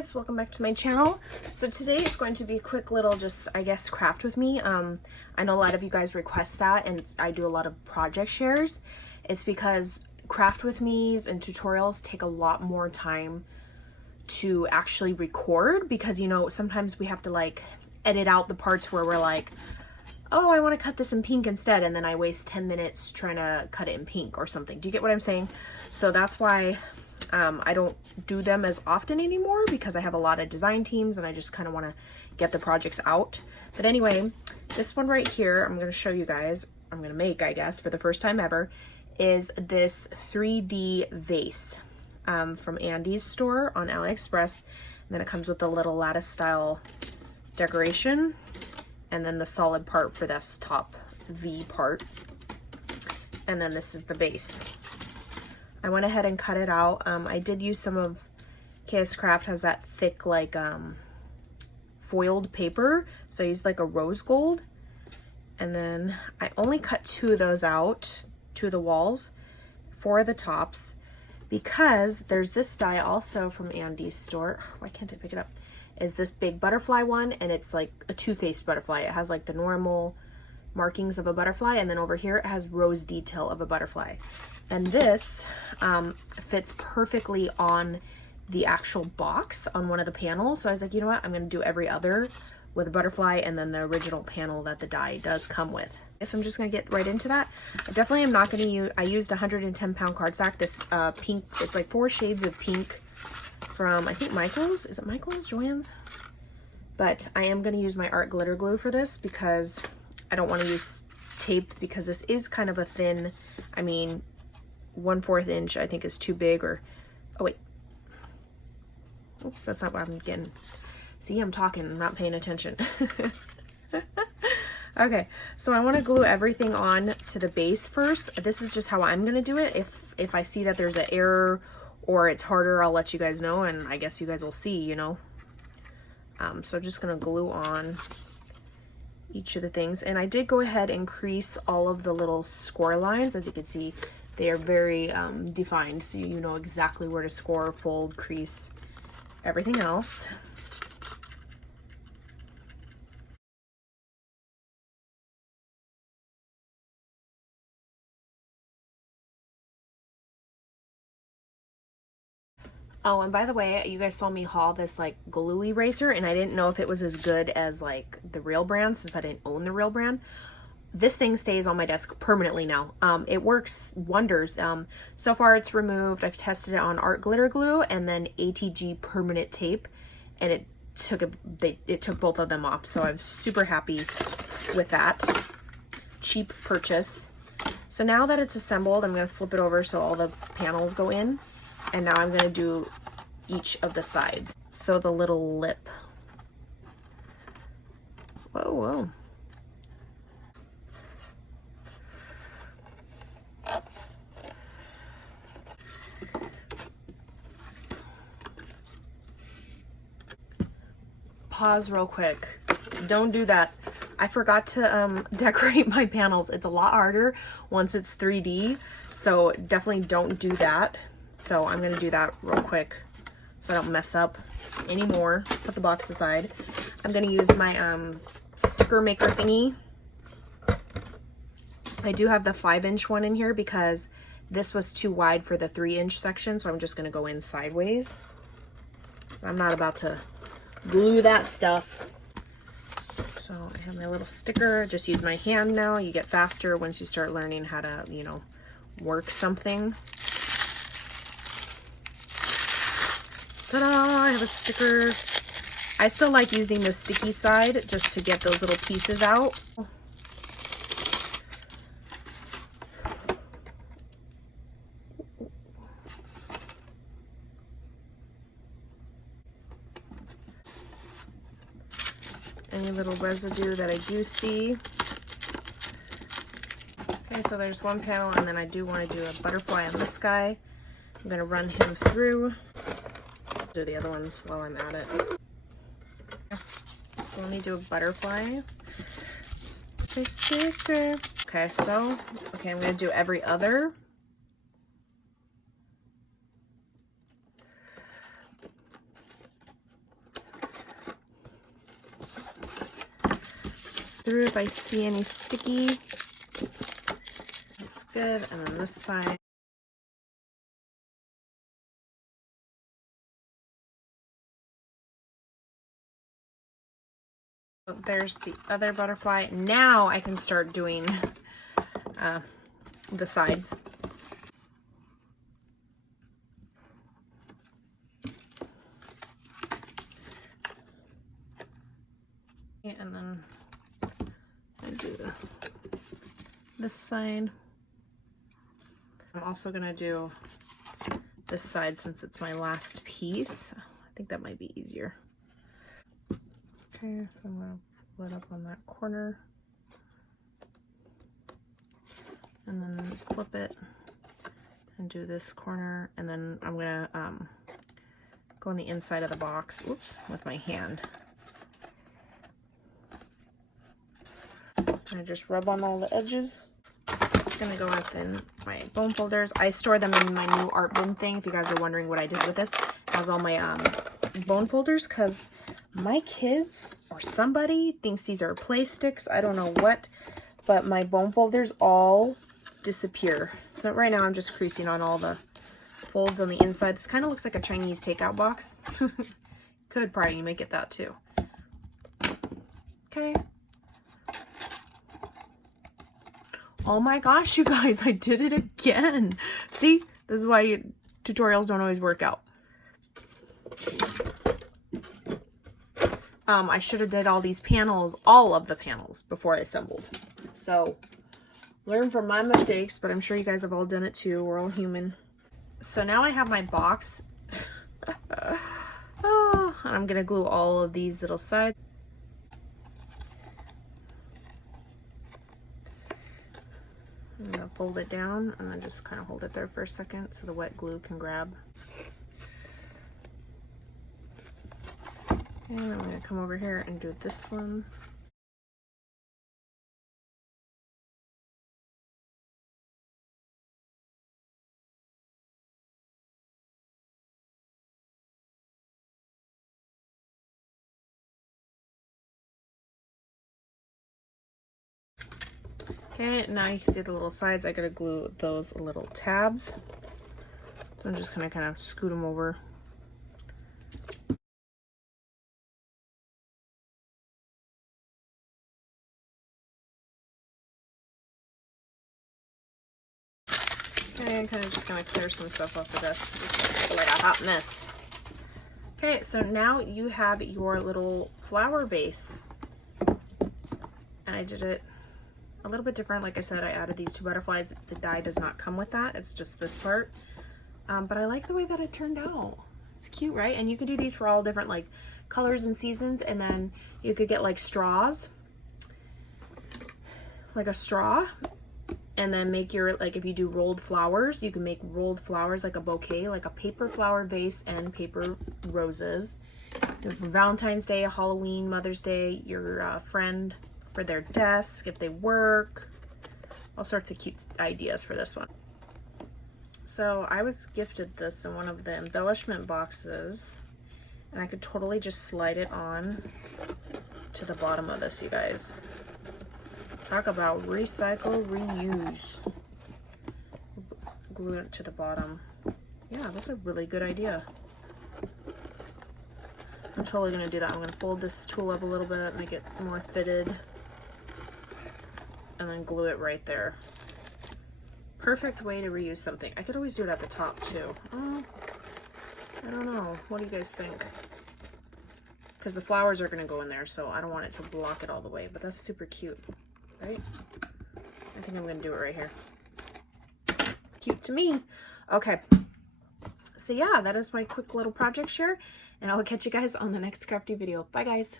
guys, welcome back to my channel. So today is going to be a quick little just, I guess, craft with me. I know a lot of you guys request that, and I do a lot of project shares. It's because craft with me's and tutorials take a lot more time to actually record, because you know, sometimes we have to like edit out the parts where we're like, oh, I want to cut this in pink instead, and then I waste 10 minutes trying to cut it in pink or something. Do you get what I'm saying? So that's why I don't do them as often anymore, because I have a lot of design teams and I just kind of want to get the projects out. But anyway, this one right here, I'm going to show you guys, I'm going to make, I guess, for the first time ever, is this 3D vase from Andy's store on AliExpress. And then it comes with a little lattice style decoration, and then the solid part for this top V part. And then this is the base. I went ahead and cut it out. I did use some of KS Craft, has that thick like foiled paper. So I used like a rose gold. And then I only cut 2 of those out, 2 of the walls, 4 of the tops, because there's this die also from Andy's store. Why can't I pick it up? Is this big butterfly one, and it's like a two-faced butterfly. It has like the normal markings of a butterfly, and then over here it has rose detail of a butterfly. And this fits perfectly on the actual box on one of the panels. So I was like, you know what, I'm gonna do every other with a butterfly, and then the original panel that the die does come with. So I'm just gonna get right into that. I definitely am not gonna use, I used a 110-pound cardstock, this pink, it's like 4 shades of pink from, I think, Michael's. Is it Michael's? Joann's? But I am going to use my art glitter glue for this, because I don't want to use tape, because this is kind of a thin, I mean, 1/4 inch I think is too big, or, oh wait. Oops, that's not what I'm getting. See, I'm talking, I'm not paying attention. Okay, so I want to glue everything on to the base first. This is just how I'm going to do it. If I see that there's an error or it's harder, I'll let you guys know, and I guess you guys will see, you know. So I'm just gonna glue on each of the things, and I did go ahead and crease all of the little score lines. As you can see, they are very defined, so you know exactly where to score, fold, crease, everything else. Oh, and by the way, you guys saw me haul this like glue eraser, and I didn't know if it was as good as like the real brand, since I didn't own the real brand. This thing stays on my desk permanently now. It works wonders. So far it's removed. I've tested it on art glitter glue and then ATG permanent tape, and it took both of them off. So I'm super happy with that. Cheap purchase. So now that it's assembled, I'm gonna flip it over so all the panels go in. And now I'm going to do each of the sides. So the little lip. Whoa, whoa. Pause real quick. Don't do that. I forgot to decorate my panels. It's a lot harder once it's 3D. So definitely don't do that. So I'm going to do that real quick so I don't mess up anymore. Put the box aside. I'm going to use my sticker maker thingy. I do have the 5-inch one in here because this was too wide for the 3-inch section. So I'm just going to go in sideways. I'm not about to glue that stuff. So I have my little sticker. Just use my hand now. You get faster once you start learning how to, you know, work something. Ta-da! I have a sticker. I still like using the sticky side just to get those little pieces out. Any little residue that I do see. Okay, so there's one panel, and then I do want to do a butterfly on this guy. I'm going to run him through. Do the other ones while I'm at it. So let me do a butterfly. Okay, sticker. Okay, so, I'm gonna do every other. through if I see any sticky. That's good. And then this side. So there's the other butterfly. Now I can start doing the sides. And then I do this side. I'm also gonna do this side since it's my last piece. I think that might be easier. Okay, so I'm gonna pull it up on that corner and then flip it and do this corner, and then I'm gonna go on the inside of the box, whoops, with my hand. And I just rub on all the edges. It's gonna go within my bone folders. I store them in my new art bin thing. If you guys are wondering what I did with this, it has all my bone folders because my kids or somebody thinks these are play sticks. I don't know what, but my bone folders all disappear. So right now I'm just creasing on all the folds on the inside. This kind of looks like a Chinese takeout box. Could probably make it that too. Okay. Oh my gosh, you guys, I did it again. See, this is why tutorials don't always work out. I should have did all these panels, all of the panels, before I assembled. So, learn from my mistakes, but I'm sure you guys have all done it too. We're all human. So now I have my box. Oh, and I'm gonna glue all of these little sides. I'm gonna fold it down and then just kind of hold it there for a second so the wet glue can grab. And I'm gonna come over here and do this one. Okay, now you can see the little sides. I gotta glue those little tabs. So I'm just gonna kind of scoot them over. Okay, I'm kind of just gonna clear some stuff off the desk. Just like a hot mess. Okay, so now you have your little flower vase. And I did it a little bit different. Like I said, I added these two butterflies. The die does not come with that. It's just this part. But I like the way that it turned out. It's cute, right? And you can do these for all different like colors and seasons. And then you could get like straws, like a straw. And then make your, like if you do rolled flowers, you can make rolled flowers like a bouquet, like a paper flower vase and paper roses. Do it for Valentine's Day, Halloween, Mother's Day, your friend for their desk, if they work. All sorts of cute ideas for this one. So I was gifted this in one of the embellishment boxes, and I could totally just slide it on to the bottom of this, you guys. Talk about recycle, reuse. Glue it to the bottom. Yeah, that's a really good idea. I'm totally gonna do that. I'm gonna fold this tool up a little bit, make it more fitted, and then glue it right there. Perfect way to reuse something. I could always do it at the top too. I don't know. What do you guys think? Because the flowers are gonna go in there, so I don't want it to block it all the way, but that's super cute, right? I think I'm gonna do it right here. Cute to me. Okay. So yeah, that is my quick little project share, and I'll catch you guys on the next crafty video. Bye guys.